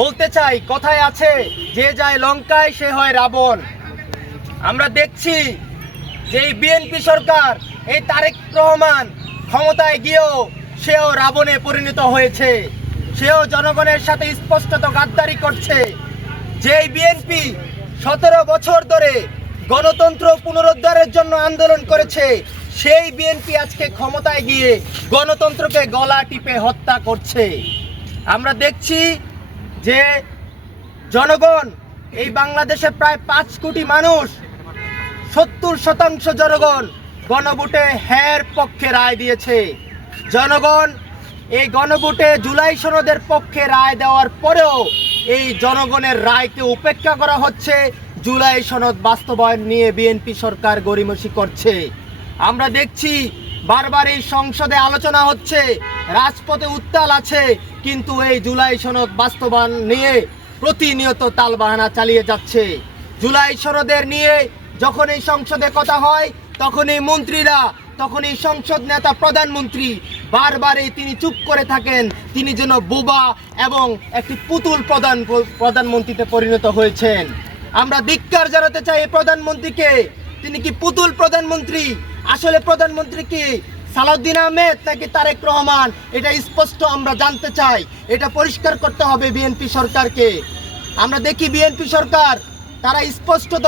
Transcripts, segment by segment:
বলতে চাই, কথায় আছে যে যায় লঙ্কায় সে হয় রাবণ। আমরা দেখছি যে এই বিএনপি সরকার, এই তারেক রহমান ক্ষমতায় গিয়েও সেও রাবণে পরিণত হয়েছে। সেও জনগণের সাথে স্পষ্টত গাদ্দারি করছে। যেই বিএনপি 17 বছর ধরে গণতন্ত্র পুনরুদ্ধারের জন্য আন্দোলন করেছে, সেই বিএনপি আজকে ক্ষমতায় গিয়ে গণতন্ত্রকে গলা টিপে হত্যা করছে। আমরা দেখছি যে জনগণ, এই বাংলাদেশে প্রায় 5 কোটি মানুষ, 70% জনগণ গণভোটে হ্যার পক্ষে রায় দিয়েছে। জনগণ এই গণভোটে জুলাই সনদের পক্ষে রায় দেওয়ার পরেও এই জনগণের রায়কে উপেক্ষা করা হচ্ছে। জুলাই সনদ বাস্তবায়ন নিয়ে বিএনপি সরকার গড়িমসি করছে। আমরা দেখছি বারবার এই সংসদে আলোচনা হচ্ছে, রাজপথে উত্তাল আছে, কিন্তু এই জুলাই সনদ বাস্তবায়ন নিয়ে প্রতিনিয়ত তালবাহানা চালিয়ে যাচ্ছে। জুলাই সনদের নিয়ে যখন এই সংসদে কথা হয়, তখন এই মন্ত্রীরা, তখন এই সংসদ নেতা প্রধানমন্ত্রী বারবারই তিনি চুপ করে থাকেন। তিনি যেন বোবা এবং একটি পুতুল প্রধানমন্ত্রীতে পরিণত হয়েছেন। আমরা ধিক্কার জানাতে চাই এই প্রধানমন্ত্রীকে। তিনি কি পুতুল প্রধানমন্ত্রী? আসলে প্রধানমন্ত্রী কি সালাউদ্দিন আহমেদ নাকি তারেক রহমান? এটা স্পষ্ট আমরা জানতে চাই। এটা পরিষ্কার করতে হবে বিএনপি সরকারকে। আমরা দেখি বিএনপি সরকার, তারা স্পষ্টত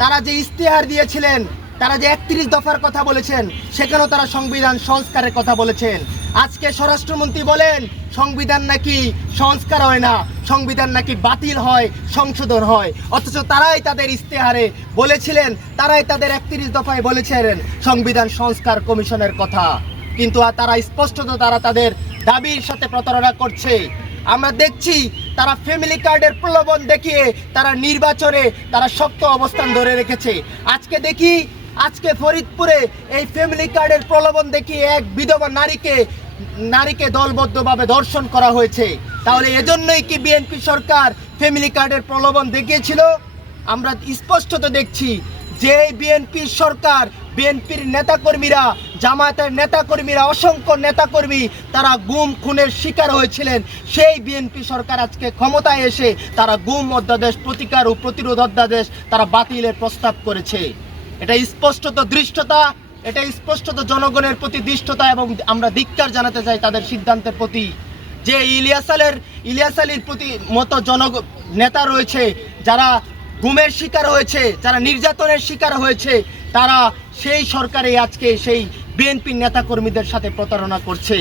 তারা যে ইস্তেহার দিয়েছিলেন, তারা যে 31 দফার কথা বলেছেন, সেখানেও তারা সংবিধান সংস্কারের কথা বলেছেন। আজকে স্বরাষ্ট্রমন্ত্রী বলেন সংবিধান নাকি সংস্কার হয় না, সংবিধান নাকি বাতিল হয়, সংশোধন হয়। অথচ তারাই তাদের ইস্তেহারে বলেছিলেন, তারাই তাদের 31 দফায় বলেছিলেন সংবিধান সংস্কার কমিশনের কথা। কিন্তু তারা স্পষ্টত তারা তাদের দাবির সাথে প্রতারণা করছে। আমরা দেখছি তারা ফ্যামিলি কার্ডের প্রলোভন দেখিয়ে তারা নির্বাচনে তারা শক্ত অবস্থান ধরে রেখেছে। আজকে দেখি, আজকে ফরিদপুরে এই ফ্যামিলি কার্ডের প্রলোভন দেখিয়ে এক বিধবা নারীকে দলবদ্ধভাবে ধর্ষণ করা হয়েছে। তাহলে এজন্যই কি বিএনপি সরকার ফ্যামিলি কার্ডের প্রলোভন দেখিয়েছিল? আমরা স্পষ্টত দেখছি যে বিএনপি সরকার, বিএনপির নেতাকর্মীরা, জামায়াতের নেতাকর্মীরা, অসংখ্য নেতাকর্মী তারা গুম খুনের শিকার হয়েছিলেন। সেই বিএনপি সরকার আজকে ক্ষমতায় এসে তারা গুম অধ্যাদেশ, প্রতিকার ও প্রতিরোধ অধ্যাদেশ তারা বাতিলের প্রস্তাব করেছে। এটা স্পষ্টত দৃষ্টতা, এটা স্পষ্টত জনগণের প্রতি দৃষ্টতা, এবং আমরা ধিক্কার জানাতে চাই তাদের সিদ্ধান্তের প্রতি। যে ইলিয়াস আলীর প্রতি মতো নেতা রয়েছে, যারা গুমের শিকার হয়েছে, যারা নির্যাতনের শিকার হয়েছে, তারা সেই সরকারে আজকে সেই বিএনপির নেতাকর্মীদের সাথে প্রতারণা করছে।